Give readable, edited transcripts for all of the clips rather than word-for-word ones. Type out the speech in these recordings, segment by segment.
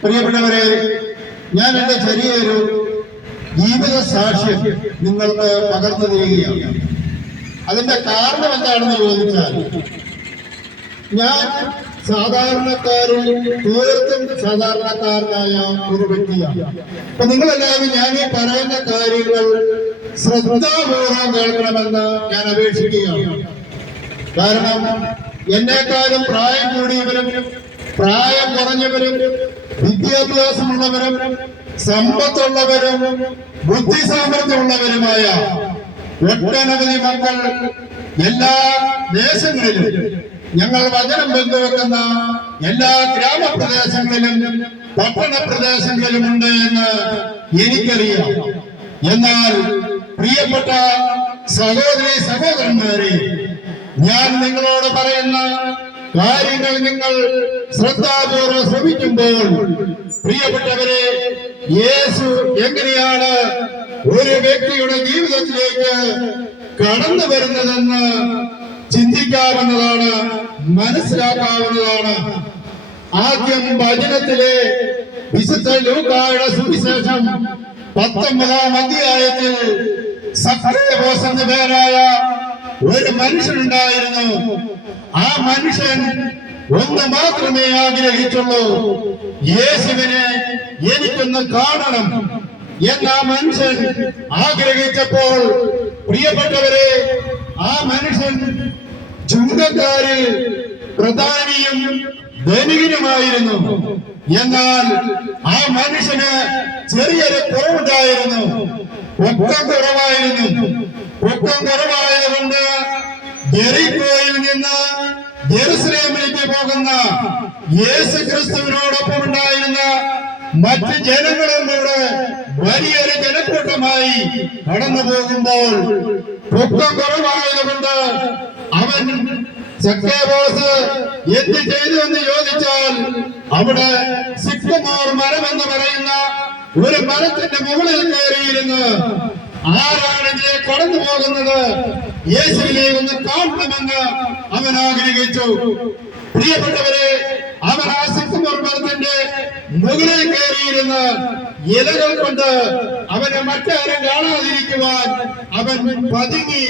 പ്രിയപ്പെട്ടവരെ, ഞാൻ എന്റെ ചെറിയൊരു ജീവിത സാക്ഷ്യം നിങ്ങൾക്ക് പകർന്നു തരികയാണ്. അതിന്റെ കാരണം എന്താണെന്ന് ചോദിച്ചാൽ, ഞാൻ സാധാരണക്കാരിൽ തീർത്തും സാധാരണക്കാരനായ ഒരു വ്യക്തിയാണ്. അപ്പൊ നിങ്ങളെല്ലാവരും ഞാൻ ഈ പറയുന്ന കാര്യങ്ങൾ ശ്രദ്ധാപൂർവം കേൾക്കണമെന്ന് ഞാൻ അപേക്ഷിക്കുകയാണ്. കാരണം എന്നെക്കാളും പ്രായം കൂടിയവരും പ്രായം കുറഞ്ഞവരും വിദ്യാഭ്യാസമുള്ളവരും സമ്പത്തുള്ളവരും ബുദ്ധിസാമർഥ്യമുള്ളവരുമായ ഒട്ടനവധി മക്കൾ എല്ലാ ദേശങ്ങളിലും ഞങ്ങൾ വചനം പങ്കുവെക്കുന്ന എല്ലാ ഗ്രാമപ്രദേശങ്ങളിലും പട്ടണ പ്രദേശങ്ങളിലും ഉണ്ട് എന്ന് എനിക്കറിയാം. എന്നാൽ പ്രിയപ്പെട്ട സഹോദരി സഹോദരന്മാരെ, ഞാൻ നിങ്ങളോട് പറയുന്ന കാര്യങ്ങൾ നിങ്ങൾ ശ്രദ്ധാപൂർവ്വം ശ്രമിക്കുമ്പോൾ, പ്രിയപ്പെട്ടവരെ, യേശു എങ്ങനെയാണ് ഒരു വ്യക്തിയുടെ ജീവിതത്തിലേക്ക് കടന്നു വരുന്നതെന്ന് ചിന്തിക്കാവുന്നതാണ്, മനസ്സിലാക്കാവുന്നതാണ്. ആദ്യം വചനത്തിലെ വിശുദ്ധ ലൂക്കായുടെ സുവിശേഷം 19-ാം അധ്യായത്തിൽ സക്കേവോസ് എന്ന പേരായ ഒരു മനുഷ്യനുണ്ടായിരുന്നു. ആ മനുഷ്യൻ ഒന്ന് മാത്രമേ ആഗ്രഹിച്ചുള്ളൂ, യേശുവിനെ എനിക്കൊന്ന് കാണണം എന്ന് ആ മനുഷ്യൻ ആഗ്രഹിച്ചപ്പോൾ, പ്രിയപ്പെട്ടവരെ, ആ മനുഷ്യൻ ചുങ്കക്കാരിൽ പ്രധാനിയും ധനികനുമായിരുന്നു. എന്നാൽ ആ മനുഷ്യന് ചെറിയൊരു കുറവുണ്ടായിരുന്നു, പൊക്കം കുറവായിരുന്നു. പൊക്കം കുറവായതുകൊണ്ട് ജെറിക്കോയിൽ നിന്ന് ജെറുസലേമിലേക്ക് പോകുന്ന യേശു ക്രിസ്തുവിനോടൊപ്പം ഉണ്ടായിരുന്ന മറ്റ് ജനങ്ങളും കൂടെ വലിയൊരു ജനക്കൂട്ടമായി കടന്നു പോകുമ്പോൾ, പൊക്കം കുറവായതുകൊണ്ട് അവൻ സക്കേവോസ് എന്ത് ചെയ്തു എന്ന് ചോദിച്ചാൽ, അവിടെ സിക്കമോർ മരം എന്ന് പറയുന്ന ഒരു മരത്തിന്റെ മുകളിൽ കയറിയിരുന്ന് ആരാണ് ഇതിലെ കടന്നു പോകുന്നത്, യേശുവിനെ ഒന്ന് കാണണമെന്ന് അവൻ ആഗ്രഹിച്ചു. പ്രിയപ്പെട്ടവരെ, അവൻ ആ സിക്കമോർ മരത്തിന്റെ മുകളിൽ കയറിയിരുന്ന് ഇലകൾ കൊണ്ട് അവനെ മറ്റാരും കാണാതിരിക്കുവാൻ അവൻ പതുങ്ങി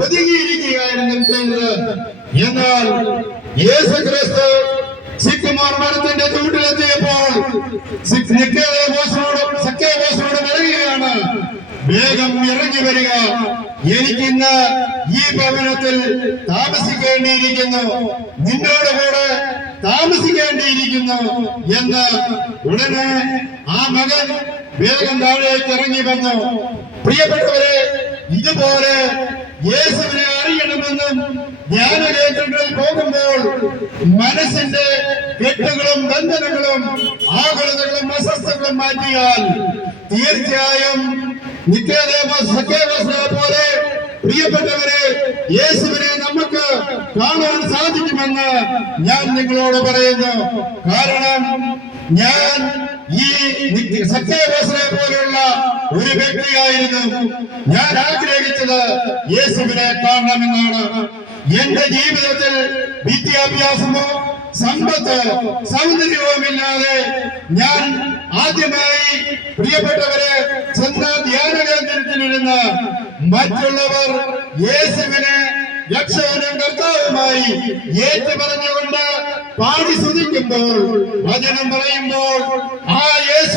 ഒതുങ്ങിയിരിക്കുകയായിരുന്നു ചെയ്തത്. എന്നാൽ യേശു ക്രിസ്തു സിക്കമോർ മരത്തിന്റെ ചൂട്ടിലെത്തിയപ്പോൾ സക്കേവോസിനോട് പറയുകയാണ്, വേഗം ഇറങ്ങി വരിക, എനിക്കിന്ന് ഈ ഭവനത്തിൽ താമസിക്കേണ്ടിയിരിക്കുന്നു, നിന്നോട് കൂടെ താമസിക്കേണ്ടിയിരിക്കുന്നു എന്ന്. ഉടനെ ആ മകൻ വേഗം താഴേക്ക് ഇറങ്ങി വന്നു. പ്രിയപ്പെട്ടവരെ, ഇതുപോലെ യേശുവിനെ അറിയണമെന്നും ജ്ഞാനകേന്ദ്രങ്ങളിൽ പോകുമ്പോൾ മനസ്സിന്റെ കെട്ടുകളും ബന്ധനങ്ങളും ആകുലതകളും അസ്വസ്ഥതകളും മാറ്റിയാൽ തീർച്ചയായും സക്കേവോസിനെ പോലെ, പ്രിയപ്പെട്ടവരെ, യേശുവിനെ നമുക്ക് കാണാൻ സാധിക്കുമെന്ന് ഞാൻ നിങ്ങളോട് പറയുന്നു. കാരണം ഞാൻ ഈ സക്കേവോസിനെ പോലെയുള്ള ഒരു വ്യക്തിയായിരുന്നു. ഞാൻ ആഗ്രഹിച്ചത് യേശുവിനെ കാണണമെന്നാണ്. എന്റെ ജീവിതത്തിൽ വിദ്യാഭ്യാസമോ സമ്പത്തോ സൗന്ദര്യവുമില്ലാതെ ഞാൻ ആദ്യമായി, പ്രിയപ്പെട്ടവരെ, ചെന്ന ധ്യാന കേന്ദ്രത്തിലിരുന്ന് മറ്റുള്ളവർ യേശുവിനെ രക്ഷകനും കർത്താവുമായി ഏറ്റുപറഞ്ഞുകൊണ്ട് പാടി സ്തുതിക്കുമ്പോൾ, വചനം പറയുമ്പോൾ, ആ യേശു